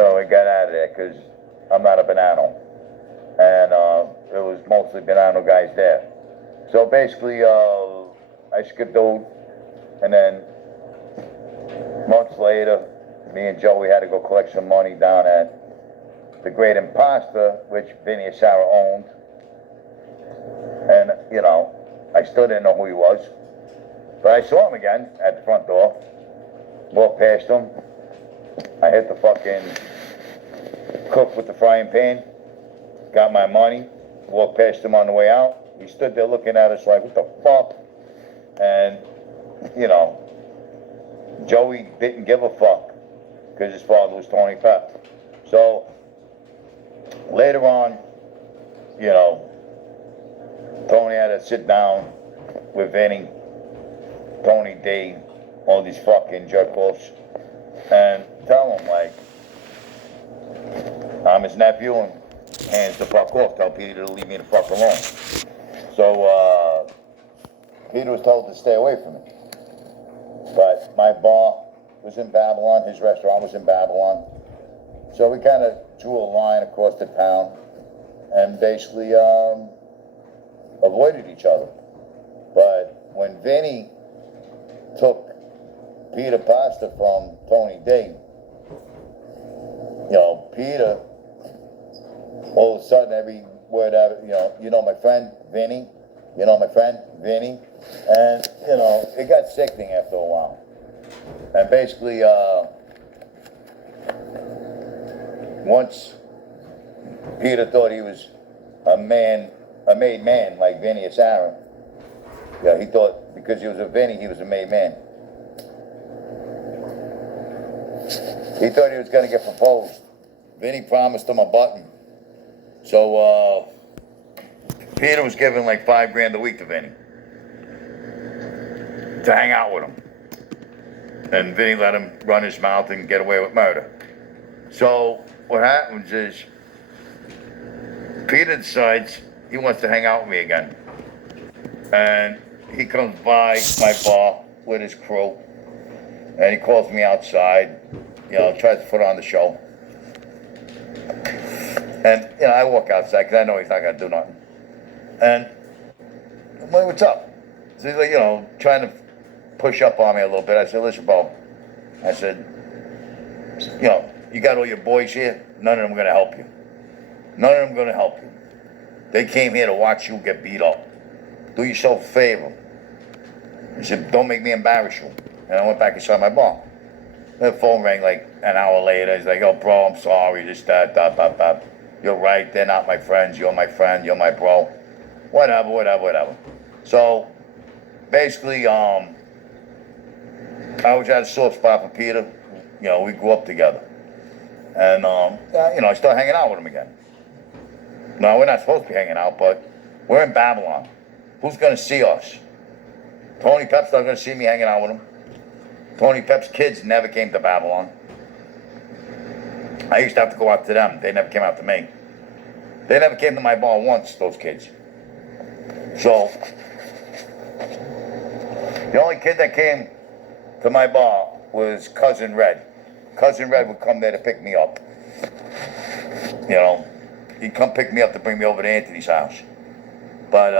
So I got out of there because I'm not a banana. And it was mostly banana guys there. So basically, I skipped out, and then months later, me and Joey had to go collect some money down at the Great Imposter, which Vinny and Sarah owned. And, you know, I still didn't know who he was. But I saw him again at the front door. Walked past him. I hit the fucking cook with the frying pan. Got my money. Walked past him on the way out. He stood there looking at us like, what the fuck? And, you know, Joey didn't give a fuck because his father was Tony Pep. So later on, you know, Tony had to sit down with Vinny, Tony D, all these fucking jerk-offs, and tell him, like, I'm his nephew and hands the fuck off. Tell Peter to leave me the fuck alone. So Peter was told to stay away from me. But my bar was in Babylon, his restaurant was in Babylon. So we kind of drew a line across the town and basically avoided each other. But when Vinny took Peter Pasta from Tony D, you know, Peter, all of a sudden, every word out of, you know my friend, Vinny, you know my friend, Vinny, and, you know, it got sickening after a while. And basically, once Peter thought he was a made man like Vinny or Sarah, yeah, he thought because he was a Vinny, he was a made man. He thought he was going to get proposed. Vinny promised him a button. So, Peter was giving like $5,000 a week to Vinny to hang out with him. And Vinny let him run his mouth and get away with murder. So, what happens is, Peter decides he wants to hang out with me again. And he comes by my bar with his crew. And he calls me outside, you know, tries to put on the show. And, you know, I walk outside because I know he's not going to do nothing. And I'm like, what's up? So he's like, you know, trying to push up on me a little bit. I said, listen, Bo. I said, you know, you got all your boys here. None of them are going to help you. None of them are going to help you. They came here to watch you get beat up. Do yourself a favor. He said, don't make me embarrass you. And I went back inside my bar. The phone rang like an hour later. He's like, oh, bro, I'm sorry. Just that. You're right. They're not my friends. You're my friend. You're my bro. Whatever. So, basically, I always had a soft spot for Peter. You know, we grew up together. And, you know, I started hanging out with him again. No, we're not supposed to be hanging out, but we're in Babylon. Who's going to see us? Tony Pep's not going to see me hanging out with him. Tony Pep's kids never came to Babylon. I used to have to go out to them. They never came out to me. They never came to my bar once, those kids. So, the only kid that came to my bar was Cousin Red. Cousin Red would come there to pick me up. You know, he'd come pick me up to bring me over to Anthony's house. But,